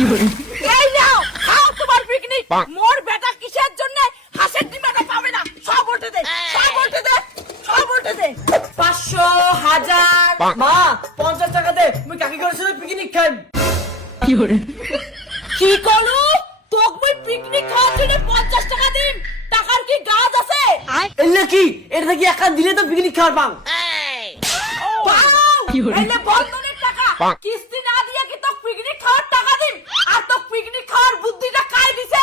এই নাও খাও তোমার পিকনিক। মোর বেটা কিসের জন্য হাঁসের ডিমটা পাবে না? সব উল্টে দে, সব উল্টে দে, সব উল্টে দে। 500 1000 মা 50 টাকা দে, মুই কাকি ঘরের সাথে পিকনিক খাইম। কি করু? তোক মুই পিকনিক খাওয়ার জন্য 50 টাকা দিম। টাকার কি গাছ আছে? এলে কি এটা কি একা দিলে তো পিকনিক খাওয়ার পাম। এলে বন্ধনের টাকা কিস্তি না দিয়ে কি তোক পিকনিক খাওয়ার টাকা দিম? আর তোক পিকনিক খাওয়ার বুদ্ধিটা কাই দিছে?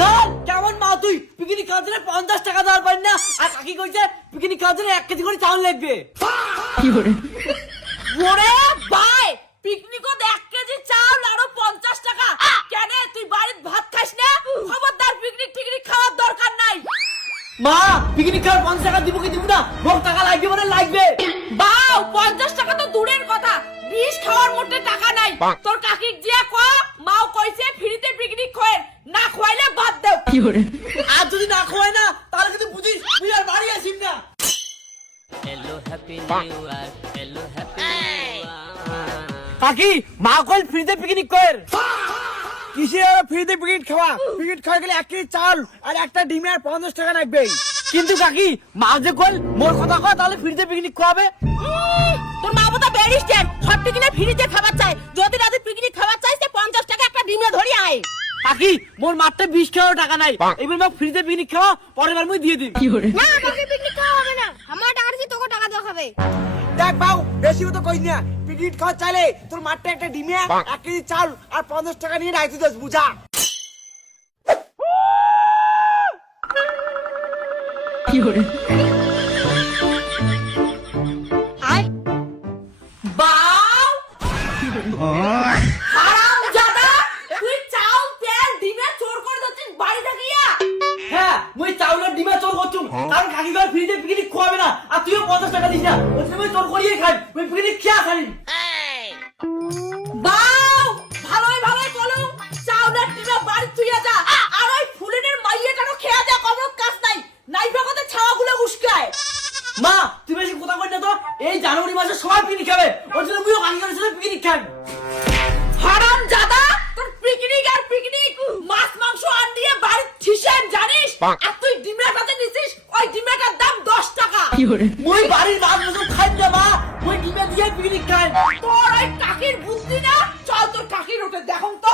দাঁড়, কেমন মা তুই? পিকনিক খাওয়ার জন্য 50 টাকা দেওয়ার পারি না, আর কাকি কইছে পিকনিক খাওয়ার জন্য 1 কেজি করে চাউল লাগবে। ওরে ভাই, পিকনিকত 1 কেজি চাউল আর 50 টাকা। কেন তুই বাড়িতে ভাত খাস না? খবরদার পিকনিক টিকনিক খাওয়ার দরকার নাই। মা পিকনিক খাওয়ার 50 টাকা দিব কি দিব না? ভোগ টাকা লাগবে মানে লাগবে। বাউ 50 টাকা তো দূরের কথা, বিষ খাওয়ার মধ্যে টাকা নাই। তোর কাকিক জিয়া ক মাও কইছে ফ্রিতে পিকনিক খোয়েন, না খোয়াইলে বাদ দাও। আর যদি না খোয় না তাহলে কিন্তু বুঝিস তুই আর বাড়ি আসিস না। কাকি মা কল ফ্রিতে পিকনিক কর। কিসে ফ্রিতে পিকনিক খাওয়া? পিকনিক খাওয়া গেলে 1 কেজি চাল আর একটা ডিমে আর 50 টাকা লাগবে। কিন্তু কাকি মা যে কল মোর কথা কয় তাহলে ফ্রিতে পিকনিক খাওয়াবে। তোর মা বাবা ব্যারিস্টার, সব পিকনিকে ফ্রিতে খাবার চাই। যদি রাতে পিকনিক খাবার চাইস তে 50 টাকা একটা ডিমে ধরি আয়। কাকি মোর মাত্র 20 টাকা টাকা নাই, এবার মা ফ্রিতে পিকনিক খাওয়া, পরের বার মুই দিয়ে দিই। না আমাকে পিকনিক খাওয়া হবে না, আমার টাকা দিছি তোকে টাকা দেওয়া হবে। দেখ বাউ বেশি তো কই না, পিকনিক খাওয়া চাইলে তোর মাত্র একটা ডিমে 1 কেজি চাল আর 50 টাকা নিয়ে রাইতে দস বুঝা। বাউ হারামজাদা, তুই চাল তেল ডিমে চোর করে দিচ্ছিস বাড়ি থাকিয়া। হ্যাঁ মুই চাউলের ডিমে চোর করছুম, কারণ কাকি ঘর ফ্রিতে পিকনিক খাওয়াবে না, আর তুইও 50 টাকা দিস না, ওই সময় চোর করিয়ে খাই, ওই পিকনিক খেয়া খাই। বাউ ভালোই ভালোই বলো, চাউলের ডিমে বাড়ি থুইয়া যা। আর ওই ফুলেনের মাইয়াটারও খেয়া যা, কোনো কাজ নাই। নাই ভাগতে ছাওয়াগুলো উস্কায়। মা তুই বেশি কথা কই না তো, এই জানুয়ারি মাসে সবাই পিকনিক খাবে, ওই জন্য মুইও কাকি ঘরের সাথে পিকনিক খাই। হারামজাদা, তোর পিকনিক আর পিকনিক, মাছ মাংস আন দিয়ে বাড়ি থিসেন জানিস? আর তুই ডিমেটাতে নিছিস, ওই ডিমেটার দাম 10 টাকা। মুই বাড়ির মাছ মাংস খাই না মা, মুই ডিমে দিয়ে পিকনিক খাই। তোর ওই কাকির বুদ্ধি না, চল তোর কাকির ওঠে দেখুন তো।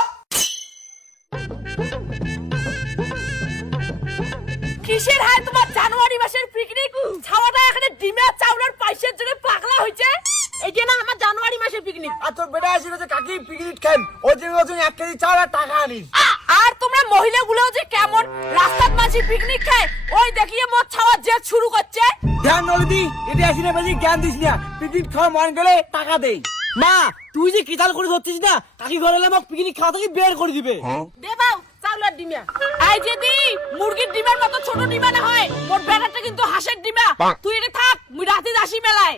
কিসের হায় তোমার জানুয়ারি মাসের পিকনিক? ছাওয়াটা এখানে ডিমে চাউলের পয়সার জন্য পাগলা হইছে। এইটা না আমার জানুয়ারি মাসের পিকনিক। আর তোর বেটা আসিল যে কাকি পিকনিক খাই, ওই জন্য 1 কেজি চাল আর টাকা আনিস। আর তোমরা মহিলাগুলো যে কেমন রাস্তার মাঝে পিকনিক খায়, ওই দেখিয়ে মদ ছাওয়া জেদ শুরু করছে। ধ্যান নলদি এটা আসিলে বেশি জ্ঞান দিস না, পিকনিক খাওয়া মন গেলে টাকা দেই। মা তুই যে কিতাল করে ধরছিস না, কাকি ঘরে এলে আমাকে পিকনিক খাওয়া থেকে বের করে দিবে। দেবাও চাউলের ডিমা। এই যদি মুরগির ডিমের মতো ছোট ডিমা না হয়, মোর বেটাটা কিন্তু হাঁসের ডিমা। তুই এটা থাক, মুই রাতে আসি মেলায়।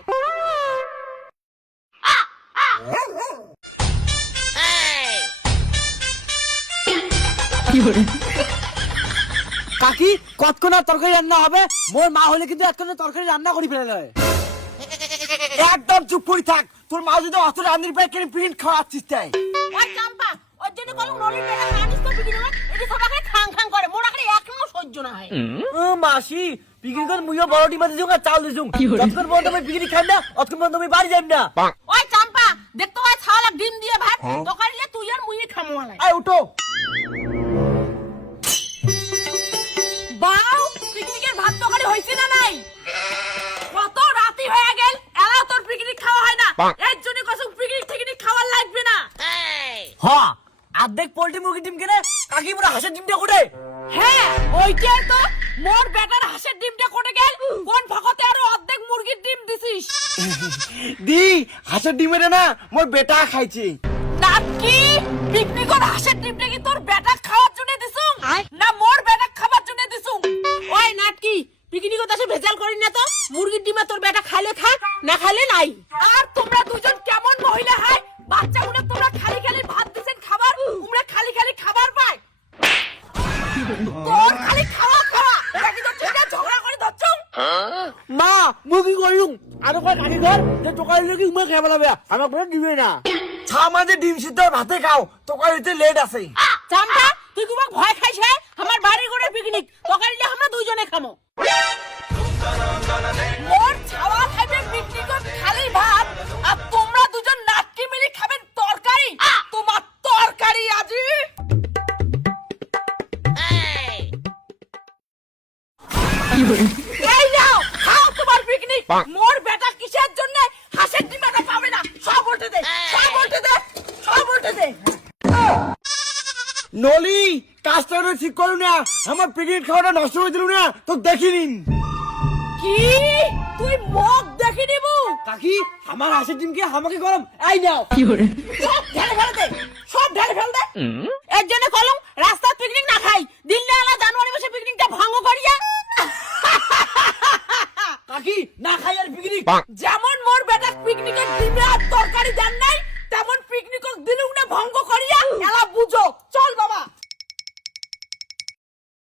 কাকি কতক্ষণ তরকারি রান্না হবে? মোর মা হলে কিন্তু এতক্ষণ তরকারি রান্না করে ফেলে দেয়। একদম চুপ করে থাক, তোর মা যদি অত রান্নার পায় কেন পিকনিক খাওয়াচ্ছিস তাই? ওই চাম্পা, ওর জন্য কোনো নলির বেটা আনিস তো পিকনিক না, এটা সবাইকে খাং খাং করে, মোর আগে একদম সহ্য না হয়। মাসি পিকনিক করে মুইও বড় ডিমা দিছুম আর চাল দিছুম, যতক্ষণ পর্যন্ত আমি পিকনিক খাই না ততক্ষণ পর্যন্ত আমি বাড়ি যাই না। ওই চাম্পা, দেখতো ওই ছাওয়ালা ডিম দিয়ে ভাত তরকারিলে তুই আর মুই খামো আলাই। আয় উঠো। বাউ পিকনিকের ভাত তরকারি হইছে না নাই? কত রাতি হয়ে গেল, এলাও তোর পিকনিক খাওয়া হয় না। এর জন্য কসম পিকনিক টিকনিক খাওয়ার লাগবে না। হ্যাঁ অর্ধেক পোল্ট্রি মুরগি ডিম কেনে, কাকি পুরো হাঁসের ডিমটা কোটে। হ্যাঁ ওইটাই তো, মোর বেটার হাঁসের ডিমটা কোটে গেল, কোন ভগতে আরো অর্ধেক মুরগির ডিম দিছিস? দি হাঁসের ডিমেটা না মোর বেটা খাইছে। নাকি পিকনিকর হাঁসের ডিমটা কি তোর বেটা খাওয়ার জন্য দিছুম না মোর বেটা খাবার জন্য দিছুম? ওই নাটকি পিকনিকত আসে ভেজাল করি না তো, মুরগির ডিমে তোর বেটা খাইলে থাক, না খাইলে নাই। আর তোমরা দুজন কেমন মহিলা হয়, বাচ্চাগুলো তোমরা খালি খালি ভাত দিছেন খাবার, তোমরা খালি খালি খাবার পায়। তোর খালি খাওয়া খাওয়া, এটা কি তোর ছেলে ঝগড়া করে ধরছুম? মা মুই কি করলুম? আরো কয় কাকি ঘর যে টোকাই লাগি উমা খেয়ে বলাবে, আমাকে বলে দিবে না। ছা মাঝে ডিম সিদ্ধ আর ভাতে খাও তোকে হইতে লেট আছে চামটা তুই কুমাক ভয় খাইছ হে আমার বাড়ির করে পিকনিক তরকারি দিয়ে আমরা দুইজনে খামো মোর ছাওয়া খাইবে পিকনিকত খালি ভাত আর তোমরা দুজন নাটকি মিলি খাবেন তরকারি তোমার তরকারি আজি এই নাও খাও তোমার পিকনিক মোর বেটা কিসের জন্য হাঁসের ডিমাটা পাবে না সব উল্টে দে সব উল্টে দে সব উল্টে দে নলি কাজটা ঠিক করু না আমার পিকনিক খাওয়াটা নষ্ট করে দিল না তো দেখিনি কি তুই মুখ দেখি নিবু কাকি আমার হাঁসের ডিমকে আমাকে গরম আই নাও সব ঢেলে ফেলে দে সব ঢেলে ফেলে দে এর জন্য কলম রাস্তার পিকনিক না খাই